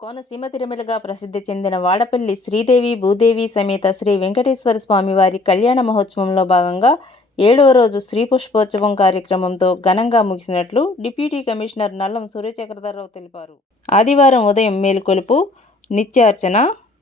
కోనసీమ తిరుమలగా ప్రసిద్ధి చెందిన వాడపల్లి శ్రీదేవి భూదేవి సమేత శ్రీ వెంకటేశ్వర స్వామివారి కళ్యాణ మహోత్సవంలో భాగంగా ఏడవ రోజు శ్రీ పుష్పోత్సవం కార్యక్రమంతో ఘనంగా ముగిసినట్లు డిప్యూటీ కమిషనర్ నల్లం సూర్యచక్రధరరావు తెలిపారు. ఆదివారం ఉదయం మేలుకొలుపు నిత్యార్చన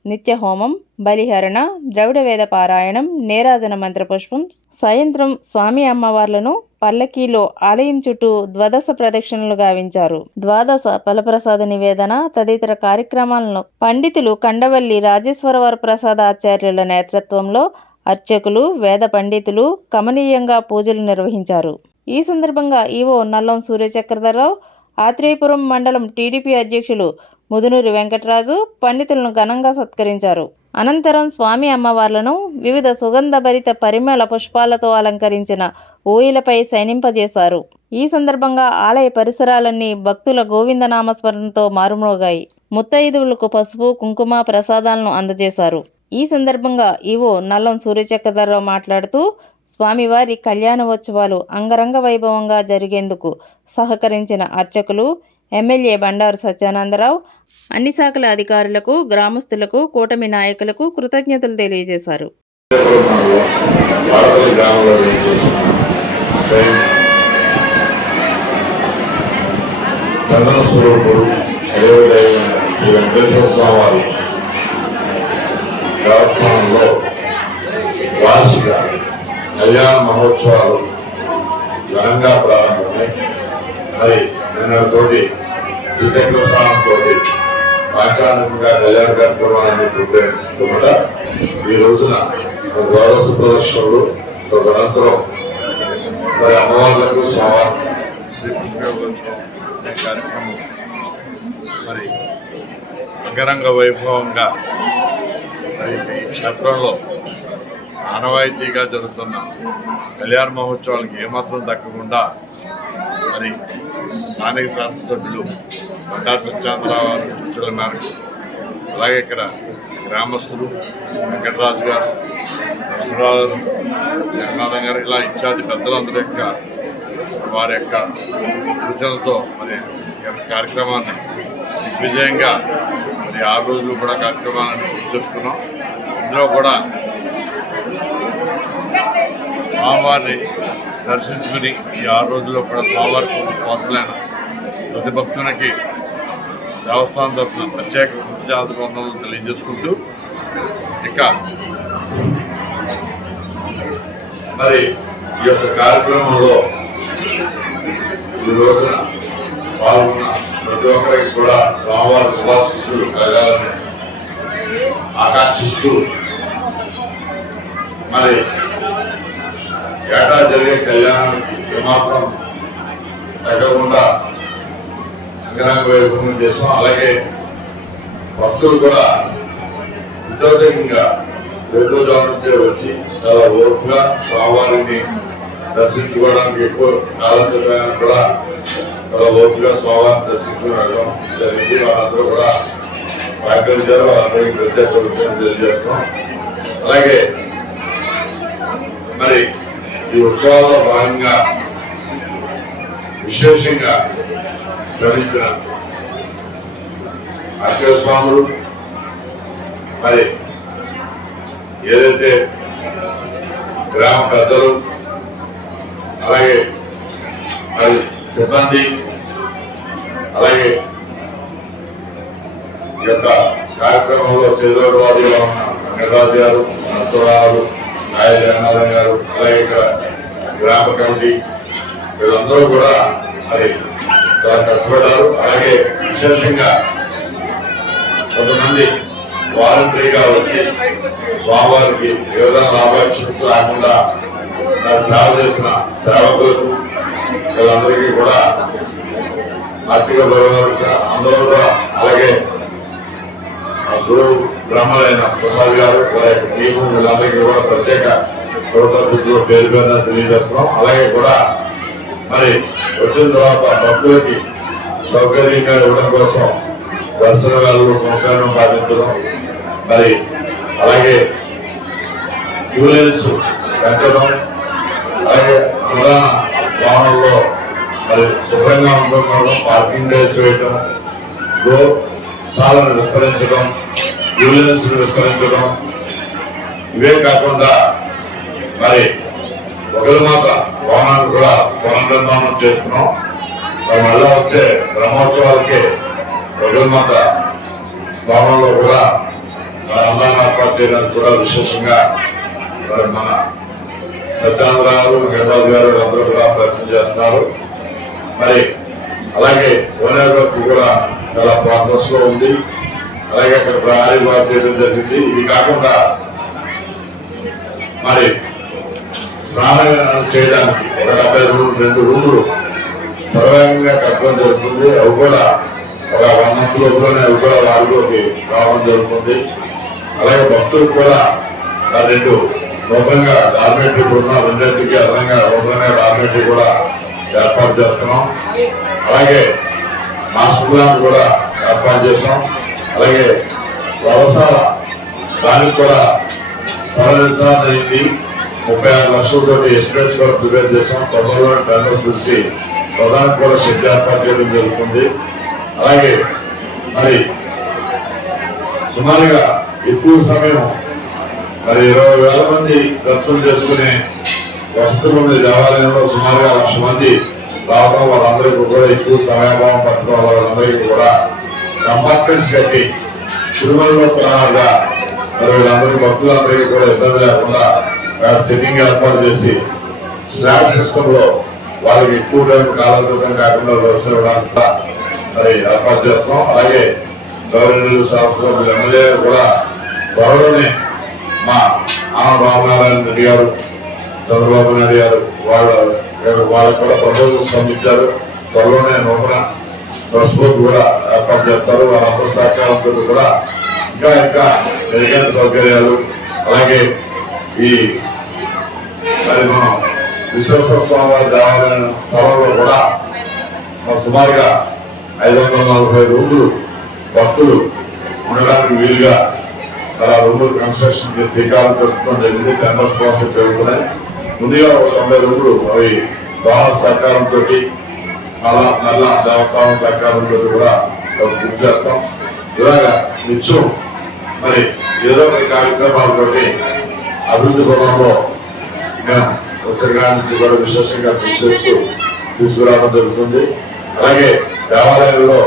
నిత్యహోమం బలిహరణ ద్రవిడవేద పారాయణం నేరాజన మంత్రపుష్పం సాయంత్రం స్వామి అమ్మవార్లను పల్లకీలో ఆలయం చుట్టూ ద్వాదశ ప్రదక్షిణలు గావించారు. ద్వాదశ ఫలప్రసాద నివేదన తదితర కార్యక్రమాలను పండితులు కండవల్లి రాజేశ్వరవర ప్రసాద ఆచార్యుల నేతృత్వంలో అర్చకులు వేద పండితులు కమనీయంగా పూజలు నిర్వహించారు. ఈ సందర్భంగా ఈవో నల్లం సూర్యచక్రధరరావు ఆత్రేయపురం మండలం టీడీపీ అధ్యక్షులు ముదునూరి వెంకటరాజు పండితులను ఘనంగా సత్కరించారు. అనంతరం స్వామి అమ్మవార్లను వివిధ సుగంధభరిత పరిమళ పుష్పాలతో అలంకరించిన ఊయిలపై శయనింపజేశారు. ఈ సందర్భంగా ఆలయ పరిసరాలన్నీ భక్తుల గోవిందనామస్మరణతో మారుమోగాయి ముత్తైదువులకు పసుపు కుంకుమ ప్రసాదాలను అందజేశారు. ఈ సందర్భంగా ఇవో నల్లం సూర్యచక్రధరరావు మాట్లాడుతూ స్వామివారి కళ్యాణోత్సవాలు అంగరంగ వైభవంగా జరిగేందుకు సహకరించిన అర్చకులు ఎమ్మెల్యే బండారు సత్యానందరావు అన్ని శాఖల అధికారులకు గ్రామస్తులకు కూటమి నాయకులకు కృతజ్ఞతలు తెలియజేశారు. శ్రీ వెంకటేశ్వర స్వామి వారి దేవస్థానంలో వార్షిక కళ్యాణ మహోత్సవాలు ఘనంగా ప్రారంభమై మరి నిన్నటితోటి శ్రీచక్ర స్నానంతో ఆచారంగా కళ్యాణ కార్యక్రమాన్ని పూర్తయినట్టు కూడా ఈ రోజున గౌరవ ప్రదర్శనలు అనంతరం మరి అమ్మవార్లకు స్వామి కార్యక్రమం మరి అంగరంగ వైభవంగా మరి ఈ క్షేత్రంలో ఆనవాయితీగా జరుగుతున్న కళ్యాణ మహోత్సవాలకు ఏమాత్రం తగ్గకుండా మరి స్థానిక శాసనసభ్యులు బండారు సత్యానందరావు గారు. సూచనల మేరకు అలాగే ఇక్కడ గ్రామస్తులు వెంకటరాజు గారు నరసరావు జగన్నాథం గారు ఇలా ఇత్యాది పెద్దలందరి యొక్క వారి యొక్క సూచనలతో మరి కార్యక్రమాన్ని దిగ్విజయంగా మరి ఆరు రోజులు కూడా కార్యక్రమాలను పూర్తి చేసుకున్నాం. ఇందులో కూడా మామవారిని దర్శించుకుని ఈ ఆరు రోజుల్లో కూడా స్వామివారికి పాత్రలైన ప్రతి భక్తునికి దేవస్థానం తరఫున ప్రత్యేక కృతజ్ఞతలు తెలియజేసుకుంటూ ఇంకా మరి ఈ యొక్క కార్యక్రమంలో ఈ రోజున పాల్గొన్న ప్రతి ఒక్కరికి కూడా స్వామివారి శుభాశిస్సులు కలగాలని ఆకాంక్షిస్తూ మరి ఏటా జరిగే కళ్యాణానికి ఏమాత్రం తగ్గకుండా అంగరంగ వైభవం చేస్తాం. అలాగే భక్తులు కూడా ఉద్యోగంగా రెండో జాగ్రత్త వచ్చి చాలా ఓర్పుగా స్వామివారిని దర్శించుకోవడానికి ఎక్కువ కాలతులైనా కూడా చాలా ఓర్పుగా స్వామివారిని దర్శించుకోవడం జరిగింది. వాళ్ళందరూ కూడా సహకరించారు. వాళ్ళందరికీ ప్రత్యేక విషయం తెలియజేస్తాం అలాగే మరి ఈ ఉత్సవాల్లో భాగంగా విశేషంగా శ్రమించిన అక్షరస్వాములు మరి ఏదైతే గ్రామ పెద్దలు అలాగే మరి సిబ్బంది అలాగే ఈ యొక్క కార్యక్రమంలో చేదోడు వాదిగా ఉన్న వెంకటరాజు గారు నరసరావు నాయ జగన్నాథం గారు అలాగే గ్రామ కమిటీ. వీళ్ళందరూ కూడా మరి చాలా కష్టపడ్డారు. అలాగే విశేషంగా కొంతమంది వాలంటరీగా వచ్చి స్వామివారికి ఏ లాభాక్షలు రాకుండా తన సేవ చేసిన సేవకులకు వీళ్ళందరికీ కూడా ఆర్థిక బలమైన అందరూ కూడా అలాగే అప్పుడు బ్రహ్మలైన ప్రసాద్ గారు వారి వీళ్ళందరికీ కూడా ప్రత్యేక కృతజ్ఞతలు పేరు పేరున తెలియజేస్తున్నాం. అలాగే కూడా మరి వచ్చిన తర్వాత భక్తులకి సౌకర్యంగా ఇవ్వడం కోసం దర్శనాలు సంస్కారం పాటించడం మరి అలాగే యూలెన్స్ పెంచడం అలాగే ప్రధాన వాహనంలో మరి శుభ్రంగా ఉండడం కోసం పార్కింగ్ డేస్ వేయటం శాలను విస్తరించడం యూనియన్స్ విస్తరించడం. ఇవే కాకుండా మరి ఒకరి మాత భవనాన్ని కూడా పునర్నిర్మాణం చేస్తున్నాం. మరి మళ్ళా వచ్చే బ్రహ్మోత్సవాలకి ఒకరి మాత భవనంలో కూడా మరి అన్నాన్ని ఏర్పాటు చేయడానికి కూడా విశేషంగా మరి మన సత్యానందరావు గణరాజు గారు అందరూ కూడా ప్రయత్నం చేస్తున్నారు. మరి అలాగే ఓనేరుకు కూడా చాలా ప్రాగ్రెస్లో ఉంది. అలాగే అక్కడ ప్రహారీ బాగా చేయడం జరిగింది. ఇది కాకుండా మరి స్నానం చేయడానికి ఒక డెబ్బై రూములు రెండు రూములు సర్వంగా కట్టడం జరుగుతుంది. అవి కూడా ఒక వన్ మంత్ లోపలనే అవి కూడా వారిలోకి రావడం జరుగుతుంది. అలాగే భక్తులకు కూడా రెండు నూతనంగా డార్మేటరీ ఉన్న రెండింటికి అదనంగా నూతనంగా డార్మేటరీ కూడా ఏర్పాటు చేస్తున్నాం. అలాగే మాస్టర్ ప్లాన్ కూడా ఏర్పాటు చేశాం. అలాగే వ్యవసాయ దానికి కూడా స్థల నిర్ధారణ అయింది. ముప్పై ఆరు లక్షలతో ఎస్టిమేట్స్ కూడా ప్రిపేర్ చేశాం. తొందరలో టెండర్స్ పిలిచి ప్రధానికి కూడా షెడ్ ఏర్పాటు చేయడం జరుగుతుంది. అలాగే మరి సుమారుగా ఎక్కువ సమయం మరి ఇరవై వేల మంది దర్శనం చేసుకునే వసతులు ఉంది దేవాలయంలో సుమారుగా లక్ష మంది రావడం వాళ్ళందరికీ కూడా ఎక్కువ సమయాభావం పట్టడం వాళ్ళందరికీ కూడా కంపార్ట్మెంట్స్ కట్టి తిరుమలలో ప్రధానంగా మరి వీళ్ళందరికీ భక్తులందరికీ కూడా ఇబ్బంది లేకుండా సిట్టింగ్ ఏర్పాటు చేసి స్లాబ్ సిస్టంలో వాళ్ళకి ఎక్కువ టైం కాలకృతం కాకుండా దర్శనం ఇవ్వడానికి మరి ఏర్పాటు చేస్తున్నాం. అలాగే గవర్నమెంట్ శాస్త్రం ఎమ్మెల్యే కూడా త్వరలోనే మా ఆన రామనారాయణ రెడ్డి గారు చంద్రబాబు నాయుడు గారు వాళ్ళ వాళ్ళకు కూడా ప్రపోజల్స్ పంపించారు త్వరలోనే నూతన ట్రస్ట్ బోర్డు కూడా ఏర్పాటు చేస్తారు. వాళ్ళందరూ సహకారంతో కూడా ఇంకా ఇంకా మెరుగైన సౌకర్యాలు అలాగే ఈ మరి మనం విశ్వేశ్వర స్వామివారి దేవాలయం స్థలంలో కూడా సుమారుగా ఐదు వందల నలభై రూములు భక్తులు ఉండడానికి వీలుగా అలా రూములు కన్స్ట్రక్షన్కి శ్రీకారం చుట్టడం జరిగింది. టెండర్స్ ప్రాసెస్ జరుగుతున్నాయి. ముందుగా ఒక తొంభై రూములు అవి బాగా సహకారంతో అలా నల్ల దేవస్థానం సహకారంతో కూడా పూర్తి చేస్తాం. ఇలాగా నిత్యం మరి ఏదో ఒక కార్యక్రమాలతోటి అభివృద్ధి పదంలో మేము ఉత్తరగానికి కూడా విశేషంగా కృషి చేస్తూ తీసుకురావడం జరుగుతుంది. అలాగే దేవాలయంలో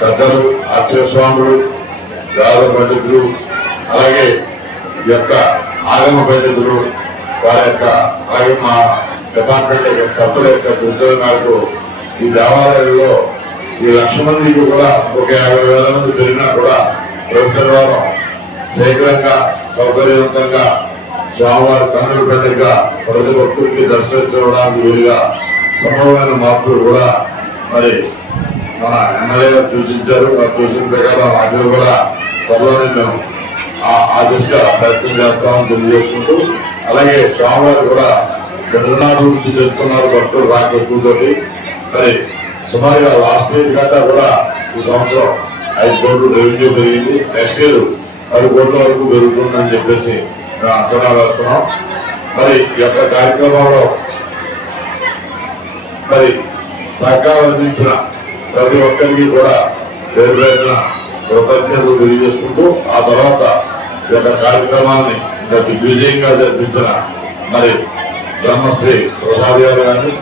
పెద్దలు ఆచార్యస్వాములు వేద పండితులు అలాగే యొక్క ఆగమ పండితులు వారి యొక్క అలాగే మా డిపార్ట్మెంట్ యొక్క సభ్యుల యొక్క ఉద్యోగ ఈ దేవాలయంలో ఈ లక్ష మందికి కూడా ఒక యాభై వేల మంది పెరిగినా కూడా ప్రభుత్వం శనివారం శీఘ్రంగా సౌకర్యవంతంగా స్వామివారి కన్నుల పండుగ ప్రతి భక్తులకి దర్శించడానికి వీలుగా సంభవమైన మార్పులు కూడా మరి మన ఎమ్మెల్యే గారు సూచించారు. వారు సూచన ప్రకారం అతను కూడా త్వరలోనే మేము ఆ- ఆ దిశగా ప్రయత్నం చేస్తామని తెలియజేసుకుంటూ అలాగే స్వామివారు కూడా గణనాభివృద్ధి చెందుతున్నారు భక్తులు రాక ఎక్కువతోటి మరి సుమారుగా లాస్ట్ ఇయర్ కంటే కూడా ఈ సంవత్సరం ఐదు కోట్లు రెవెన్యూ పెరిగింది. నెక్స్ట్ ఇయర్ పది కోట్ల వరకు పెరుగుతుందని చెప్పేసి మేము అంచనా వేస్తున్నాం. మరి ఈ యొక్క కార్యక్రమంలో మరి సహకారం అందించిన ప్రతి ఒక్కరికి కూడా పేరు పేరున కృతజ్ఞతలు తెలియజేసుకుంటూ ఆ తర్వాత ఈ యొక్క కార్యక్రమాన్ని దిగ్విజయంగా జరిపించిన మరి బ్రహ్మశ్రీ ప్రసాద్ గారు కానీ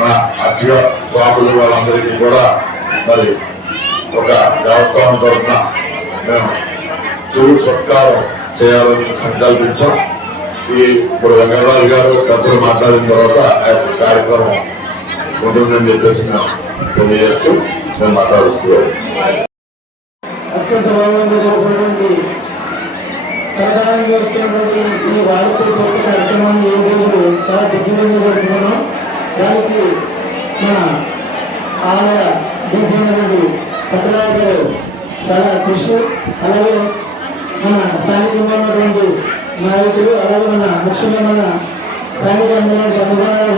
మన అర్చక స్వాములు వాళ్ళందరికీ కూడా మరి ఒక దేవస్థానం తరఫున మేము చూడు సత్కారం చేయాలని సంకల్పించాం. ఈ ఇప్పుడు వెంకటరాజు గారు పెద్దలు మాట్లాడిన తర్వాత ఆ యొక్క కార్యక్రమం ఉంటుందని చెప్పేసి మేము తెలియజేస్తూ మేము మాట్లాడుతున్నాం. అత్యంత వైభవంగా చేస్తున్నటువంటి ఈ వాడుకలు కొత్త కార్యక్రమాన్ని ఏ రోజులు చాలా దిగ్విజయంగా జరుపుకున్నాం. దానికి మన ఆలయ దేశమైనటువంటి సత్యరాయ గారు చాలా కృషి అలాగే మన స్థానికంగా ఉన్నటువంటి నాయకులు అలాగే మన ముఖ్యంగా మన స్థానిక ఎమ్మెల్యే చంద్రబాబు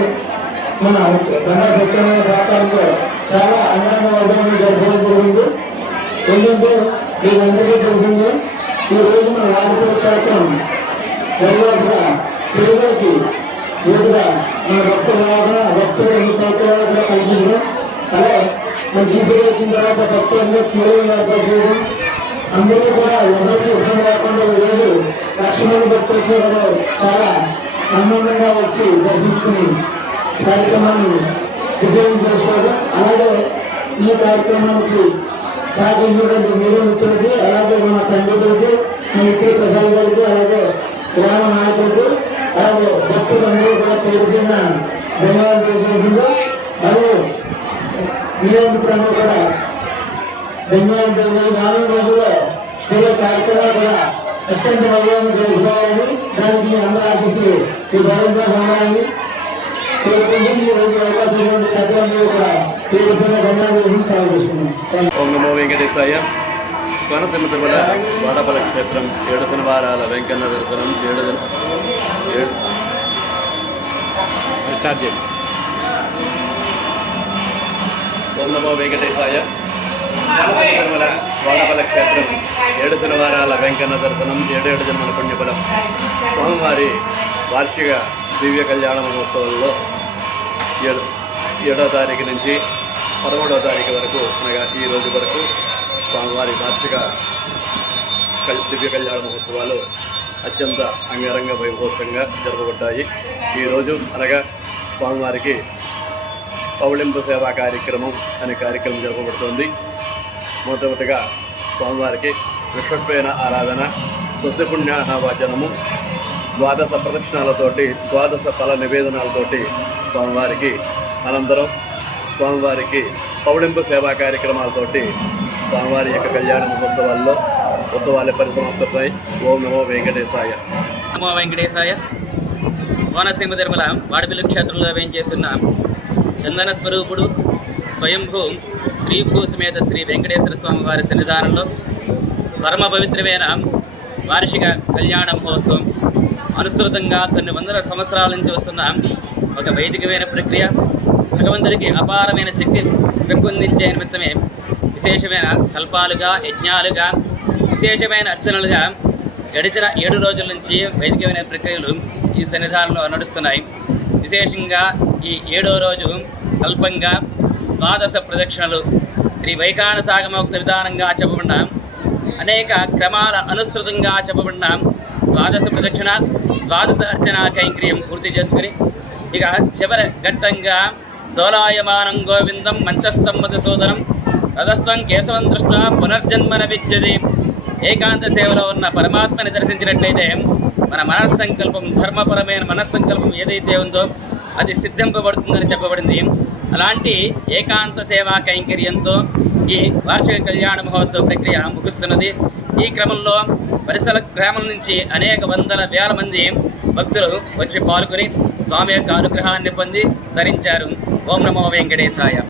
మన గంగా సత్యనారాయణ సహకారంతో చాలా అంగరంగ వైభవంగా జరపడం జరిగింది. ఎందుకంటే మీరందరికీ తెలిసిందే ఈ రోజు మన రాజకీయ శాతం కూడా తెలుగుకి యువతగా మన భక్తులు రాగా భక్తులు సౌకర్యాలుగా సౌకర్యాలు కూడా కల్పించడం అలాగే మన తీసుకు వచ్చిన తర్వాత భక్తులందరూ క్యూలో ఏర్పాటు చేయడం. అందరూ కూడా ఎవరికి ఇబ్బంది లేకుండా ఈరోజు లక్ష్మణ భక్తోత్సవంలో చాలా ఆనందంగా వచ్చి దర్శించుకుని కార్యక్రమాన్ని విజయం చేసుకోవడం. అలాగే ఈ కార్యక్రమానికి సహకరించినటువంటి మీరు మిత్రులకి అలాగే మన తండ్రులకి మన ఇతర ప్రసాద్ గారికి అలాగే గ్రామ నాయకులకు అలాగే భక్తులందరూ కూడా పేరుకున్న ధన్యవాదాలు తెలియజేసుకుంటూ మరియు మీరందరూ కూడా ధన్యవాదాలు తెలియజేసి నాలుగు రోజుల్లో జరిగే కార్యక్రమాలు కూడా అత్యంత వైభవంగా జరుగుతాయని దానికి అందరూ ఆశిస్తూ ఈ భగవంతుగా ఉండాలని ఓం నమో వెంకటేశాయ. కోనసీమ తిరుమల వాడపల క్షేత్రం ఏడు శనివారాల వెంకన్న దర్శనం ఏడు స్టార్ట్ చేయండి ఓం నమో వెంకటేశాయ. కోనసీమ తిరుమల వాడపల క్షేత్రం ఏడు శనివారాల వెంకన్న దర్శనం ఏడేడు జన్మల పుణ్యఫలం. స్వామివారి వార్షిక దివ్య కళ్యాణ మహోత్సవంలో ఏడు ఏడో తారీఖు నుంచి పదమూడవ తారీఖు వరకు అనగా ఈ రోజు వరకు స్వామివారి వార్షిక దివ్య కళ్యాణ మహోత్సవాలు అత్యంత అంగరంగ వైభవంగా జరపబడ్డాయి. ఈరోజు అనగా స్వామివారికి పౌళింపు సేవా కార్యక్రమం అనే కార్యక్రమం జరపబడుతోంది. మొట్టమొదటిగా స్వామివారికి విశ్వపేన ఆరాధన స్వస్తిపుణ్యాహవాచనము ద్వాదశ ప్రదక్షిణాలతోటి ద్వాదశ ఫల నివేదనాలతోటి స్వామివారికి అనంతరం స్వామివారికి పౌడింపు సేవా కార్యక్రమాలతోటి స్వామివారి యొక్క కళ్యాణ మహోత్సవాల్లో ఉత్సవాల పరిసమాప్తమై ఓం నమో వెంకటేశాయ. నమో వెంకటేశాయ. కోనసీమ తిరుమల వాడపిల్లి క్షేత్రంలో వేయించేస్తున్న చందన స్వరూపుడు స్వయంభూ శ్రీభూ సమేత శ్రీ వెంకటేశ్వర స్వామి వారి సన్నిధానంలో పరమ పవిత్రమైన వార్షిక కళ్యాణ మహోత్సవం అనుసృతంగా కొన్ని వందల సంవత్సరాల నుంచి వస్తున్న ఒక వైదికమైన ప్రక్రియ. భగవంతుడికి అపారమైన శక్తి పెంపొందించే నిమిత్తమే విశేషమైన కల్పాలుగా యజ్ఞాలుగా విశేషమైన అర్చనలుగా గడిచిన ఏడు రోజుల నుంచి వైదికమైన ప్రక్రియలు ఈ సన్నిధానంలో నడుస్తున్నాయి. విశేషంగా ఈ ఏడో రోజు కల్పంగా ద్వాదశ ప్రదక్షిణలు శ్రీ వైఖాన సాగమోక్త విధానంగా చెప్పబడిన అనేక క్రమాల అనుసృతంగా చెప్పబడిన ద్వాదశ ప్రదక్షిణ ద్వాదశ అర్చన కైంక్రియం పూర్తి చేసుకుని ఇక చివరి ఘట్టంగా డోలాయమానం గోవిందం మంచస్తంభద మధుసూదనం రథస్వం కేశవం దృష్ట పునర్జన్మన విద్యది ఏకాంత సేవలో ఉన్న పరమాత్మని దర్శించినట్లయితే మన మనస్సంకల్పం ధర్మపరమైన మనస్సంకల్పం ఏదైతే ఉందో అది సిద్ధింపబడుతుందని చెప్పబడింది. అలాంటి ఏకాంత సేవా కైంకర్యంతో ఈ వార్షిక కళ్యాణ మహోత్సవ ప్రక్రియ ముగుస్తున్నది. ఈ క్రమంలో పరిసర గ్రామం నుంచి అనేక వందల వేల మంది భక్తులు వచ్చి పాల్గొని స్వామి యొక్క అనుగ్రహాన్ని పొంది ధరించారు ఓం నమో వెంకటేశాయ.